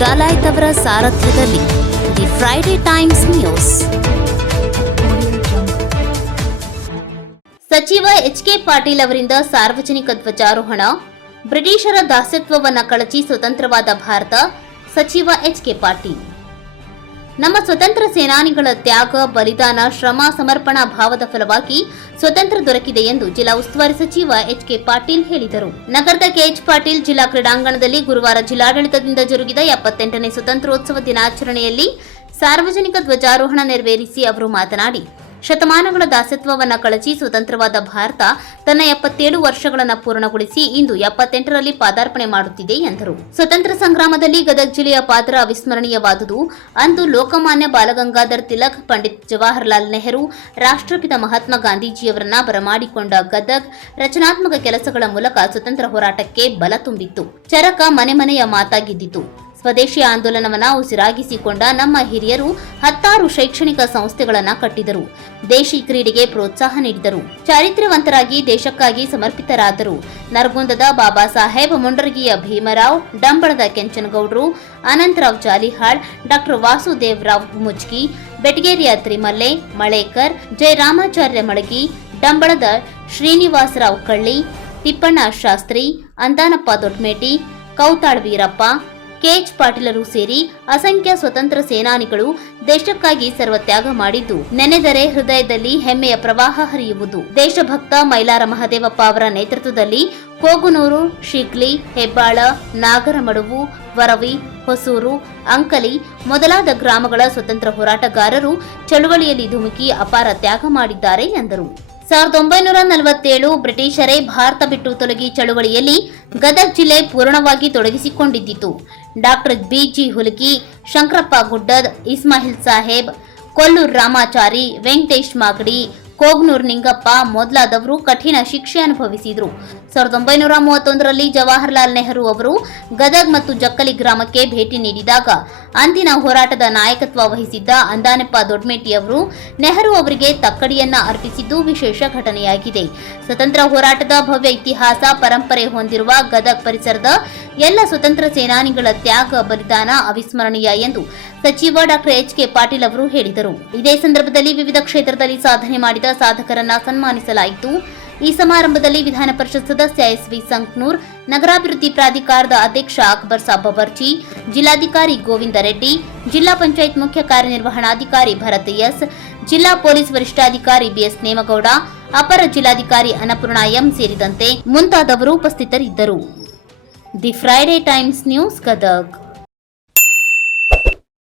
ಡಾಲಾಯ್ತ್ ಅವರ ಸಾರಥ್ಯದಲ್ಲಿ the Friday Times News. ಸಚಿವ ಎಚ್ ಕೆ ಪಾಟೀಲ್ ಅವರಿಂದ ಸಾರ್ವಜನಿಕ ಧ್ವಜಾರೋಹಣ, ಬ್ರಿಟಿಷರ ದಾಸ್ಯತ್ವವನ್ನ ಕಳಚಿ ಸ್ವತಂತ್ರವಾದ ಭಾರತ, ಸಚಿವ ಎಚ್ ಕೆ ಪಾಟೀಲ್. ನಮ್ಮ ಸ್ವತಂತ್ರ ಸೇನಾನಿಗಳ ತ್ಯಾಗ, ಬಲಿದಾನ, ಶ್ರಮ, ಸಮರ್ಪಣಾ ಭಾವದ ಫಲವಾಗಿ ಸ್ವತಂತ್ರ ದೊರಕಿದೆ ಎಂದು ಜಿಲ್ಲಾ ಉಸ್ತುವಾರಿ ಸಚಿವ ಎಚ್ ಕೆ ಪಾಟೀಲ್ ಹೇಳಿದರು. ನಗರದ ಕೆಎಚ್ ಪಾಟೀಲ್ ಜಿಲ್ಲಾ ಕ್ರೀಡಾಂಗಣದಲ್ಲಿ ಗುರುವಾರ ಜಿಲ್ಲಾಡಳಿತದಿಂದ ಜರುಗಿದ ಎಪ್ಪತ್ತೆಂಟನೇ ಸ್ವತಂತ್ರೋತ್ಸವ ದಿನಾಚರಣೆಯಲ್ಲಿ ಸಾರ್ವಜನಿಕ ಧ್ವಜಾರೋಹಣ ನೆರವೇರಿಸಿ ಅವರು ಮಾತನಾಡಿ ಶತಮಾನಗಳ ದಾಸತ್ವವನ್ನು ಕಳಚಿ ಸ್ವತಂತ್ರವಾದ ಭಾರತ ತನ್ನ ಎಪ್ಪತ್ತೇಳು ವರ್ಷಗಳನ್ನು ಪೂರ್ಣಗೊಳಿಸಿ ಇಂದು ಎಪ್ಪತ್ತೆಂಟರಲ್ಲಿ ಪಾದಾರ್ಪಣೆ ಮಾಡುತ್ತಿದೆ ಎಂದರು. ಸ್ವತಂತ್ರ ಸಂಗ್ರಾಮದಲ್ಲಿ ಗದಗ ಜಿಲ್ಲೆಯ ಪಾತ್ರ ಅವಿಸ್ಮರಣೀಯವಾದುದು. ಅಂದು ಲೋಕಮಾನ್ಯ ಬಾಲಗಂಗಾಧರ್ ತಿಲಕ್, ಪಂಡಿತ್ ಜವಾಹರ್ಲಾಲ್ ನೆಹರು, ರಾಷ್ಟ್ರಪಿತ ಮಹಾತ್ಮ ಗಾಂಧೀಜಿಯವರನ್ನ ಬರಮಾಡಿಕೊಂಡ ಗದಗ್ ರಚನಾತ್ಮಕ ಕೆಲಸಗಳ ಮೂಲಕ ಸ್ವತಂತ್ರ ಹೋರಾಟಕ್ಕೆ ಬಲ ತುಂಬಿತ್ತು. ಚರಕ ಮನೆ ಮನೆಯ ಮಾತಾಗಿದ್ದಿತು. ಸ್ವದೇಶಿ ಆಂದೋಲನವನ್ನ ಉಸಿರಾಗಿಸಿಕೊಂಡ ನಮ್ಮ ಹಿರಿಯರು ಹತ್ತಾರು ಶೈಕ್ಷಣಿಕ ಸಂಸ್ಥೆಗಳನ್ನು ಕಟ್ಟಿದರು. ದೇಶಿ ಕ್ರೀಡೆಗೆ ಪ್ರೋತ್ಸಾಹ ನೀಡಿದರು. ಚಾರಿತ್ರ್ಯವಂತರಾಗಿ ದೇಶಕ್ಕಾಗಿ ಸಮರ್ಪಿತರಾದರು. ನರಗುಂದದ ಬಾಬಾ ಸಾಹೇಬ್, ಮುಂಡರಗಿಯ ಭೀಮರಾವ್, ಡಂಬಳದ ಕೆಂಚನಗೌಡರು, ಅನಂತರಾವ್ ಜಾಲಿಹಾಳ್, ಡಾಕ್ಟರ್ ವಾಸುದೇವರಾವ್ ಮುಜ್ಗಿ ಬೆಟಗೇರಿಯ ತ್ರಿಮಲ್ಲೆ, ಮಳೇಕರ್, ಜಯರಾಮಾಚಾರ್ಯ ಮಳಗಿ, ಡಂಬಳದ ಶ್ರೀನಿವಾಸರಾವ್ ಕಳ್ಳಿ, ತಿಪ್ಪಣ್ಣ ಶಾಸ್ತ್ರಿ, ಅಂದಾನಪ್ಪ ದೊಡ್ಮೇಟಿ, ಕೌತಾಳ್ ವೀರಪ್ಪ ಕೆಎಚ್ ಪಾಟೀಲರು ಸೇರಿ ಅಸಂಖ್ಯ ಸ್ವತಂತ್ರ ಸೇನಾನಿಗಳು ದೇಶಕ್ಕಾಗಿ ಸರ್ವತ್ಯಾಗ ಮಾಡಿದ್ದು. ನೆನೆದರೆ ಹೃದಯದಲ್ಲಿ ಹೆಮ್ಮೆಯ ಪ್ರವಾಹ ಹರಿಯುವುದು. ದೇಶಭಕ್ತ ಮೈಲಾರ ಮಹದೇವಪ್ಪ ಅವರ ನೇತೃತ್ವದಲ್ಲಿ ಕೋಗುನೂರು ಶಿಗ್ಲಿ ಹೆಬ್ಬಾಳ, ನಾಗರಮಡುವು, ವರವಿ, ಹೊಸೂರು, ಅಂಕಲಿ ಮೊದಲಾದ ಗ್ರಾಮಗಳ ಸ್ವತಂತ್ರ ಹೋರಾಟಗಾರರು ಚಳುವಳಿಯಲ್ಲಿ ಧುಮುಕಿ ಅಪಾರ ತ್ಯಾಗ ಮಾಡಿದ್ದಾರೆ ಎಂದರು. ಸಾವಿರದ ಒಂಬೈನೂರ ನಲವತ್ತೇಳು ಬ್ರಿಟಿಷರೇ ಭಾರತ ಬಿಟ್ಟು ತೊಲಗಿ ಚಳುವಳಿಯಲ್ಲಿ ಗದಗ ಜಿಲ್ಲೆ ಪೂರ್ಣವಾಗಿ ತೊಡಗಿಸಿಕೊಂಡಿದ್ದಿತು. ಡಾಕ್ಟರ್ ಬಿಜಿ ಹುಲಗಿ, ಶಂಕರಪ್ಪ ಗುಡ್ಡದ್ ಇಸ್ಮಾಹಿಲ್ ಸಾಹೇಬ್, ಕೊಲ್ಲೂರ್ ರಾಮಾಚಾರಿ, ವೆಂಕಟೇಶ್ ಮಾಗಡಿ ಕೋಗ್ನೂರ್ ನಿಂಗಪ್ಪ ಮೊದಲಾದವರು ಕಠಿಣ ಶಿಕ್ಷೆ ಅನುಭವಿಸಿದ್ರು. ಸಾವಿರದ ಒಂಬೈನೂರ ಮೂವತ್ತೊಂದರಲ್ಲಿ ಜವಾಹರ್ಲಾಲ್ ನೆಹರು ಅವರು ಗದಗ್ ಮತ್ತು ಜಕ್ಕಲಿ ಗ್ರಾಮಕ್ಕೆ ಭೇಟಿ ನೀಡಿದಾಗ ಅಂದಿನ ಹೋರಾಟದ ನಾಯಕತ್ವ ವಹಿಸಿದ್ದ ಅಂದಾನೆಪ್ಪ ದೊಡ್ಮೇಟಿ ಅವರು ನೆಹರು ಅವರಿಗೆ ತಕ್ಕಡಿಯನ್ನ ಅರ್ಪಿಸಿದ್ದು ವಿಶೇಷ ಘಟನೆಯಾಗಿದೆ. ಸ್ವತಂತ್ರ ಹೋರಾಟದ ಭವ್ಯ ಇತಿಹಾಸ, ಪರಂಪರೆ ಹೊಂದಿರುವ ಗದಗ್ ಪರಿಸರದ ಎಲ್ಲ ಸ್ವತಂತ್ರ ಸೇನಾನಿಗಳ ತ್ಯಾಗ, ಬಲಿದಾನ, ಅವಿಸ್ಮರಣೀಯ ಎಂದು ಸಚಿವ ಡಾಕ್ಟರ್ ಎಚ್ ಕೆ ಪಾಟೀಲ್ ಅವರು ಹೇಳಿದರು. ಇದೇ ಸಂದರ್ಭದಲ್ಲಿ ವಿವಿಧ ಕ್ಷೇತ್ರದಲ್ಲಿ ಸಾಧನೆ ಮಾಡಿದ ಸಾಧಕರನ್ನ ಸನ್ಮಾನಿಸಲಾಯಿತು. ಈ ಸಮಾರಂಭದಲ್ಲಿ ವಿಧಾನ ಪರಿಷತ್ ಸದಸ್ಯ ಎಸ್ ವಿ ಸಂಕ್ನೂರ್, ನಗರಾಭಿವೃದ್ಧಿ ಪ್ರಾಧಿಕಾರದ ಅಧ್ಯಕ್ಷ ಅಕ್ಬರ್ ಸಾಬ ಬರ್ಚಿ ಜಿಲ್ಲಾಧಿಕಾರಿ ಗೋವಿಂದ ರೆಡ್ಡಿ, ಜಿಲ್ಲಾ ಪಂಚಾಯತ್ ಮುಖ್ಯ ಕಾರ್ಯನಿರ್ವಹಣಾಧಿಕಾರಿ ಭರತ್ ಎಸ್, ಜಿಲ್ಲಾ ಪೊಲೀಸ್ ವರಿಷ್ಠಾಧಿಕಾರಿ ಬಿಎಸ್ ನೇಮಗೌಡ, ಅಪರ ಜಿಲ್ಲಾಧಿಕಾರಿ ಅನ್ನಪೂರ್ಣ ಎಂ ಸೇರಿದಂತೆ ಮುಂತಾದವರು ಉಪಸ್ಥಿತರಿದ್ದರು. The Friday Times news Gadag